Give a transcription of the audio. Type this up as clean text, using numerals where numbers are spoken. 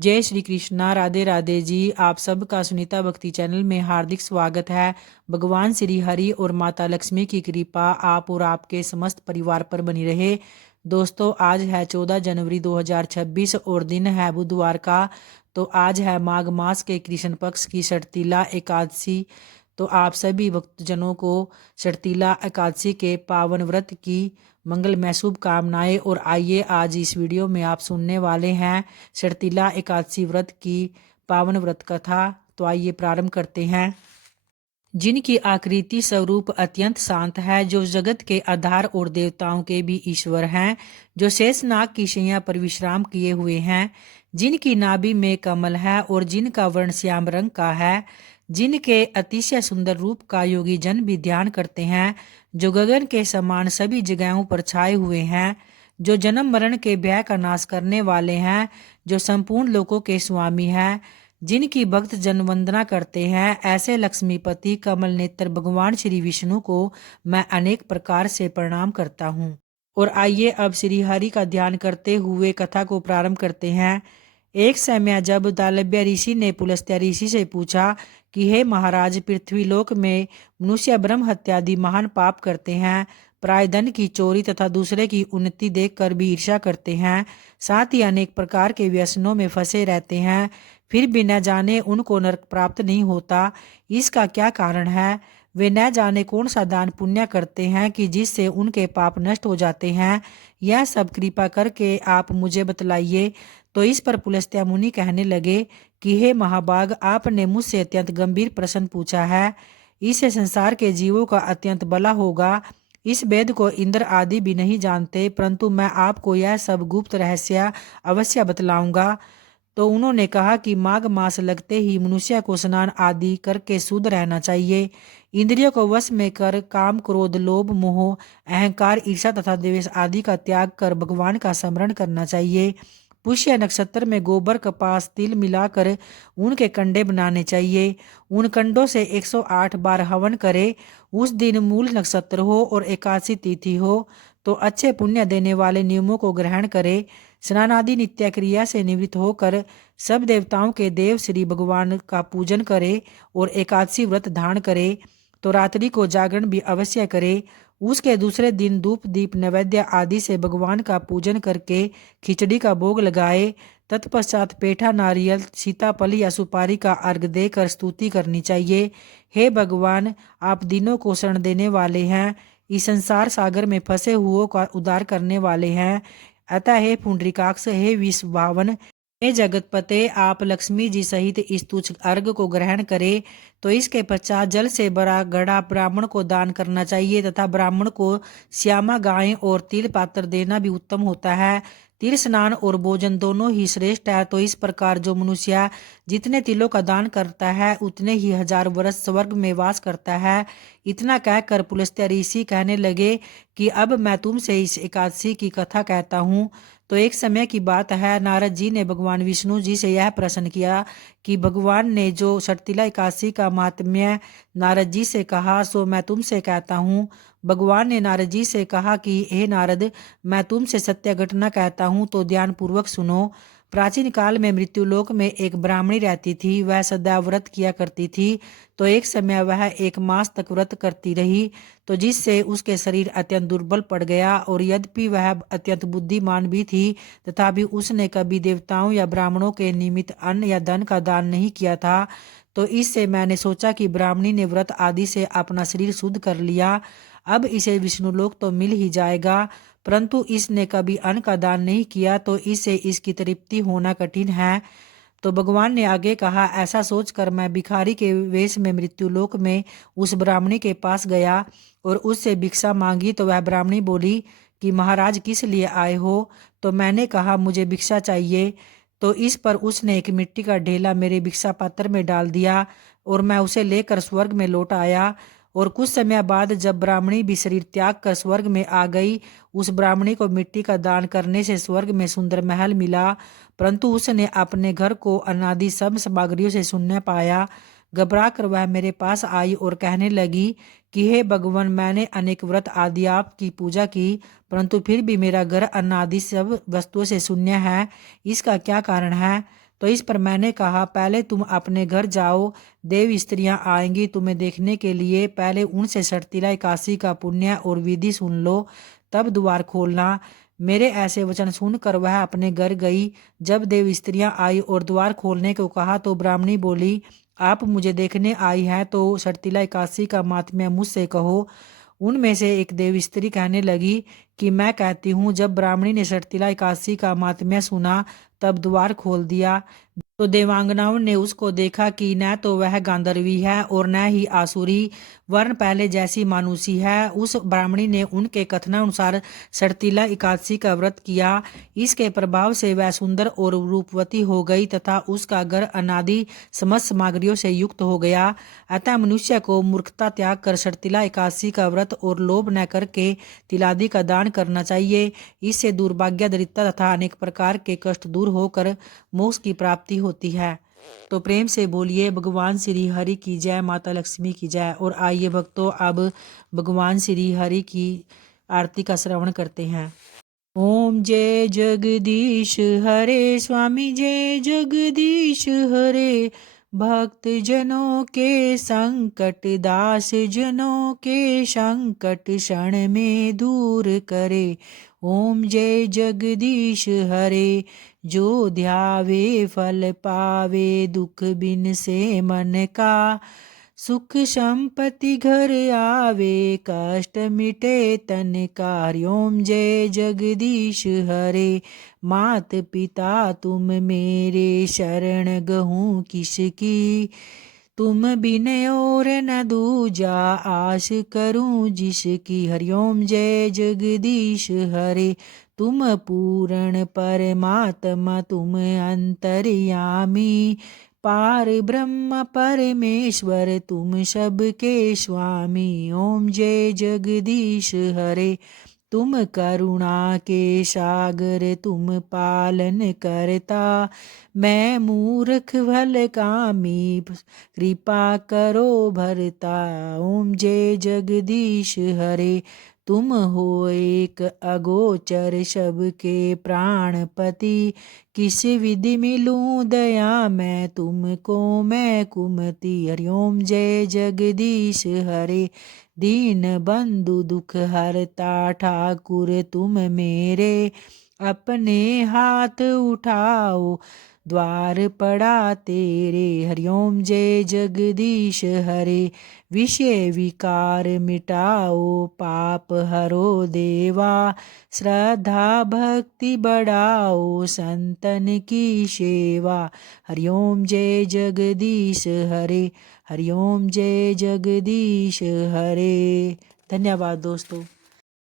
जय श्री कृष्णा, राधे राधे जी। आप सबका सुनीता भक्ति चैनल में हार्दिक स्वागत है। भगवान श्री हरि और माता लक्ष्मी की कृपा आप और आपके समस्त परिवार पर बनी रहे। दोस्तों, आज है 14 जनवरी 2026 और दिन है बुधवार का। तो आज है माघ मास के कृष्ण पक्ष की षटतिला एकादशी। तो आप सभी भक्तजनों को षटतिला एकादशी के पावन व्रत की मंगलमय शुभकामनाएं। और आइए आज इस वीडियो में आप सुनने वाले हैं षटतिला एकादशी व्रत की पावन व्रत कथा। तो आइए प्रारंभ करते हैं। जिनकी आकृति स्वरूप अत्यंत शांत है, जो जगत के आधार और देवताओं के भी ईश्वर हैं, जो शेषनाग की शैया पर विश्राम किए हुए हैं, जिनकी नाभि में कमल है और जिनका वर्ण श्याम रंग का है, जिनके अतिशय सुंदर रूप का योगी जन भी ध्यान करते हैं, जो गगन के समान सभी जगहों पर छाए हुए हैं, जो जन्म मरण के भय का नाश करने वाले हैं, जो संपूर्ण लोकों के स्वामी हैं, जिनकी भक्त जन वंदना करते हैं, ऐसे लक्ष्मीपति कमल नेत्र भगवान श्री विष्णु को मैं अनेक प्रकार से प्रणाम करता हूँ। और आइए अब श्री हरि का ध्यान करते हुए कथा को प्रारंभ करते हैं। एक समय जब दालभ्य ऋषि ने पुलस्त्य ऋषि से पूछा कि हे महाराज, पृथ्वीलोक में मनुष्य ब्रह्म हत्यादि महान पाप करते हैं, प्राय धन की चोरी तथा दूसरे की उन्नति देखकर भी ईर्ष्या करते हैं, साथ ही अनेक प्रकार के व्यसनों में फंसे रहते हैं, फिर भी न जाने उनको नरक प्राप्त नहीं होता। इसका क्या कारण है? वे न जाने कौन सा दान पुण्य करते हैं कि जिससे उनके पाप नष्ट हो जाते हैं। यह सब कृपा करके आप मुझे बतलाइए। तो इस पर पुलस्त्य मुनि कहने लगे कि हे महाभाग, आपने मुझसे अत्यंत गंभीर प्रश्न पूछा है। इससे संसार के जीवों का अत्यंत भला होगा। इस वेद को इंद्र आदि भी नहीं जानते, परंतु मैं आपको यह सब गुप्त रहस्य अवश्य बतलाऊंगा। तो उन्होंने कहा कि माघ मास लगते ही मनुष्य को स्नान आदि करके शुद्ध रहना चाहिए, इंद्रियों को वश में कर काम क्रोध लोभ मोह अहंकार ईर्ष्या तथा द्वेष आदि का त्याग कर भगवान का स्मरण करना चाहिए। पुष्य नक्षत्र में गोबर कपास तिल मिलाकर उनके कंडे बनाने चाहिए। उन कंडों से 108 बार हवन करे। उस दिन मूल नक्षत्र हो और एकादशी तिथि हो तो अच्छे पुण्य देने वाले नियमों को ग्रहण करे। स्नान आदि नित्य क्रिया से निवृत्त होकर सब देवताओं के देव श्री भगवान का पूजन करे और एकादशी व्रत धारण करे। तो रात्रि को जागरण भी अवश्य करे। उसके दूसरे दिन धूप दीप नैवेद्य आदि से भगवान का पूजन करके खिचड़ी का भोग लगाए। तत्पश्चात पेठा नारियल सीताफल या सुपारी का अर्घ देकर स्तुति करनी चाहिए। हे भगवान, आप दिनों को शरण देने वाले हैं, इस संसार सागर में फंसे हुओं का उद्धार करने वाले हैं। अतः हे पुंडरीकाक्ष, हे विश्व भावन, हे जगतपते, आप लक्ष्मी जी सहित इस तुच्छ अर्घ को ग्रहण करें। तो इसके पश्चात जल से भरा घड़ा ब्राह्मण को दान करना चाहिए तथा ब्राह्मण को श्यामा गाय और तिल पात्र देना भी उत्तम होता है। तिल स्नान और भोजन दोनों ही श्रेष्ठ है। तो इस प्रकार जो मनुष्य जितने तिलों का दान करता है उतने ही 1000 वर्ष स्वर्ग में वास करता है। इतना कहकर पुलस्त्य ऋषि कहने लगे कि अब मैं तुमसे इस एकादशी की कथा कहता हूँ। तो एक समय की बात है, नारद जी ने भगवान विष्णु जी से यह प्रश्न किया कि भगवान ने जो षटतिला एकादशी का महात्म्य नारद जी से कहा सो मैं तुमसे कहता हूँ। भगवान ने नारद जी से कहा कि हे नारद, मैं तुमसे सत्य घटना कहता हूँ तो ध्यान पूर्वक सुनो। प्राचीन काल में मृत्युलोक में एक ब्राह्मणी रहती थी। वह सदा व्रत किया करती थी। तो एक समय वह 1 मास तक व्रत करती रही, तो जिससे उसके शरीर अत्यंत दुर्बल पड़ गया। और यद्यपि वह अत्यंत बुद्धिमान भी थी तथापि उसने कभी देवताओं या ब्राह्मणों के निमित्त अन्न या धन का दान नहीं किया था। तो इससे मैंने सोचा कि ब्राह्मणी ने व्रत आदि से अपना शरीर शुद्ध कर लिया, अब इसे विष्णुलोक तो मिल ही जाएगा, परंतु इसने कभी अन्न का दान नहीं किया तो इससे इसकी तृप्ति होना कठिन है। तो भगवान ने आगे कहा, ऐसा सोचकर मैं भिखारी के वेश में मृत्युलोक में उस ब्राह्मणी के पास गया और उससे भिक्षा मांगी। तो वह ब्राह्मणी बोली कि महाराज, किस लिए आए हो? तो मैंने कहा, मुझे भिक्षा चाहिए। तो इस पर उसने एक मिट्टी का ढेला मेरे भिक्षा पात्र में डाल दिया और मैं उसे लेकर स्वर्ग में लौट आया। और कुछ समय बाद जब ब्राह्मणी भी शरीर त्याग कर स्वर्ग में आ गई, उस ब्राह्मणी को मिट्टी का दान करने से स्वर्ग में सुंदर महल मिला, परंतु उसने अपने घर को अनादि सब सामग्रियों से शून्य पाया। घबरा कर वह मेरे पास आई और कहने लगी कि हे भगवान, मैंने अनेक व्रत आदि आपकी पूजा की, परंतु फिर भी मेरा घर अनादि सब वस्तुओं से शून्य है। इसका क्या कारण है? तो इस पर मैंने कहा, पहले तुम अपने घर जाओ, देव स्त्रियां आएंगी तुम्हें देखने के लिए, पहले उनसे सठतिला एकादशी का पुण्य और विधि सुन लो, तब द्वार खोलना। मेरे ऐसे वचन सुनकर वह अपने घर गई। जब देव स्त्रियां आई और द्वार खोलने को कहा तो ब्राह्मणी बोली, आप मुझे देखने आई हैं तो सठतिला एकादशी का माहात्म्य मुझसे कहो। उनमें से एक देव स्त्री कहने लगी कि मैं कहती हूँ। जब ब्राह्मणी ने सठतिला एकादशी का माहात्म्य सुना तब द्वार खोल दिया। तो देवांगनाओं ने उसको देखा कि न तो वह गांधर्वी है और न ही आसुरी, वर्ण पहले जैसी मानुषी है। उस ब्राह्मणी ने उनके कथनानुसार सठतिला एकादशी का व्रत किया। इसके प्रभाव से वह सुंदर और रूपवती हो गई तथा उसका घर अनादि समस्त सामग्रियों से युक्त हो गया। अतः मनुष्य को मूर्खता त्याग कर सठतिला एकादशी का व्रत और लोभ न करके तिलादि का दान करना चाहिए। इससे दुर्भाग्य, दरिद्रता तथा अनेक प्रकार के कष्ट दूर होकर मोक्ष की प्राप्ति होती है। तो प्रेम से बोलिए भगवान श्री हरि की जय, माता लक्ष्मी की जय। और आइए भक्तों, अब भगवान श्री हरि की आरती का श्रवण करते हैं। ओम जय जगदीश हरे, स्वामी जय जगदीश हरे, भक्त जनों के संकट, दास जनों के संकट क्षण में दूर करे। ओम जय जगदीश हरे, जो ध्यावे फल पावे, दुख बिन से मन का, सुख संपत्ति घर आवे, कष्ट मिटे तन का। ओम जय जगदीश हरे, मात पिता तुम मेरे, शरण गहूँ किसकी, तुम बिन और न दूजा, आस करूं जिसकी। हरिओम जय जगदीश हरे, तुम पूर्ण परमात्मा, तुम अंतर्यामी, पार ब्रह्म परमेश्वर, तुम सबके स्वामी। ओम जय जगदीश हरे, तुम करुणा के सागर, तुम पालन करता, मैं मूर्ख भल कामी, कृपा करो भरता। ओम जय जगदीश हरे, तुम हो एक अगोचर, सबके प्राणपति, किस विधि मिलूं दया मैं तुमको, मैं कुमति। हरिओम जय जगदीश हरे, दीन बंधु दुख हरता, ठाकुर तुम मेरे, अपने हाथ उठाओ, द्वार पड़ा तेरे। हरिओम जय जगदीश हरे, विषय विकार मिटाओ, पाप हरो देवा, श्रद्धा भक्ति बढ़ाओ, संतन की सेवा। हरिओम जय जगदीश हरे, हरिओम जय जगदीश हरे। धन्यवाद दोस्तों।